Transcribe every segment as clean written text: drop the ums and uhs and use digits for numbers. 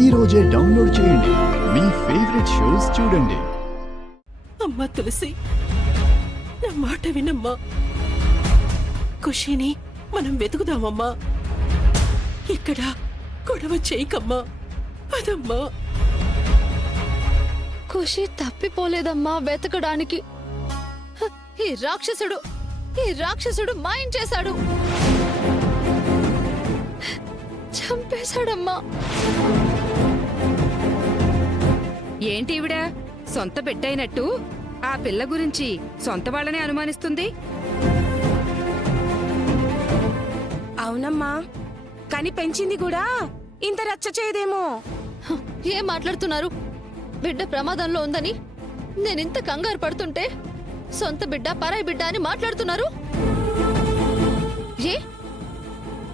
ఈ రోజే డౌన్లోడ్ చేయండి. మీ ఫేవరెట్ షోస్ చూడండి. అమ్మా తులసి, నా మాట వినమ్మా. ఖుషీని మనం వెతుకుదామమ్మా. ఇక్కడ గొడవ చేయకమ్మా. అదమ్మా. ఖుషి తప్పిపోలేదమ్మా వెతకడానికి. ఈ రాక్షసుడు మాయం చేశాడు, చంపేశాడమ్మా. ఏంటి ఈవిడ సొంత బిడ్డైనట్టు ఆ పిల్ల గురించి సొంత వాళ్ళనే అనుమానిస్తుంది? అవునమ్మా, కాని పెంచింది కూడా ఇంత రచ్చ చేయదేమో. ఏం మాట్లాడుతున్నారు? బిడ్డ ప్రమాదంలో ఉందని నేనింత కంగారు పడుతుంటే సొంత బిడ్డ పరాయి బిడ్డ అని మాట్లాడుతున్నారు. ఏ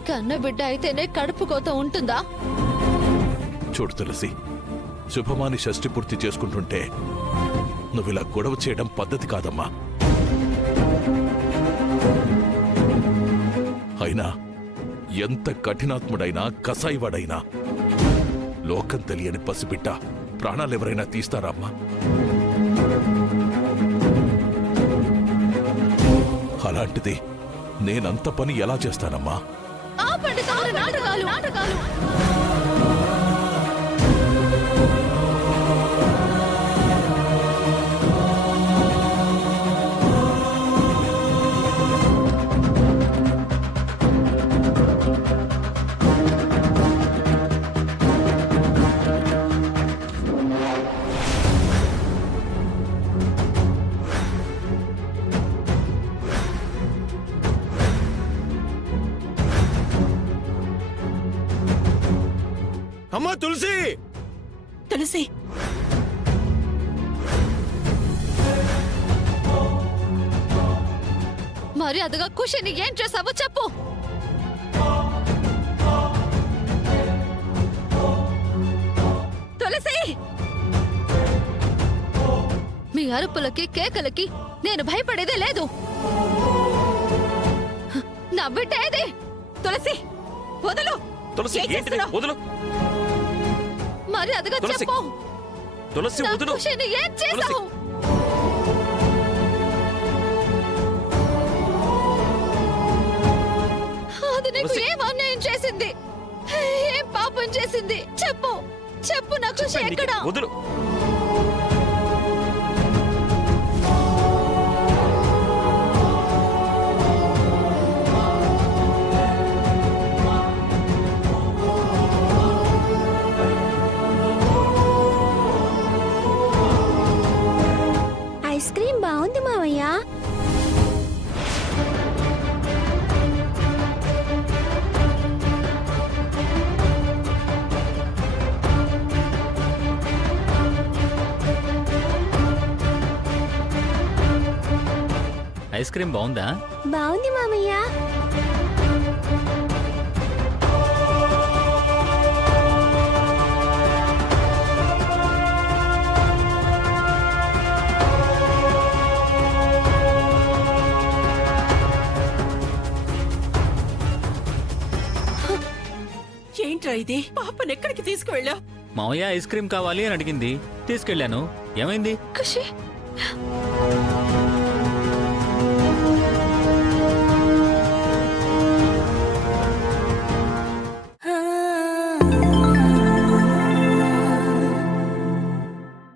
కన్న బిడ్డ అయితేనే కడుపు కోత ఉంటుందా? చూడు తులసి, శుభమాని షష్ఠి పూర్తి చేసుకుంటుంటే నువ్విలా గొడవ చేయడం పద్ధతి కాదమ్మా. అయినా ఎంత కఠినాత్ముడైనా కసాయివాడైనా లోకం తెలియని పసిబిడ్డ ప్రాణాలెవరైనా తీస్తారా అమ్మా? అలాంటిది నేనంత పని ఎలా చేస్తానమ్మా? ఆపండి తమరి నాటకాలు. అమ్మా తులసి, తులసి, మరి అదగా ఖుషిని ఏం చేసావో చెప్పు. తులసి, మీ అరుపులకి కేకలకి నేను భయపడేదే లేదు. నా బిడ్డ ఏది? తులసి వదలు. తులసి ఏం ఏంటిది? చేస్తున్నావ్? వదులు మరి అదగా తులసి, చెప్పు. తులసి నా వదులు. ఖుషిని ఏం చేసావు? అది నీకు తులసి. ఏం అన్యాయం చేసింది? ఏం పాపం చేసింది? చెప్పు నా ఖుషి ఎక్కడా? వదులు. ఐస్ క్రీమ్ బాగుంది మావయ్య. ఐస్ క్రీమ్ బాగుందా? బాగుంది మావయ్య. ఏంట్రా ఇది? పాపను ఎక్కడికి తీసుకువెళ్ళా? మావయ్య ఐస్ క్రీమ్ కావాలి అని అడిగింది, తీసుకెళ్లాను. ఏమైంది? ఖుషి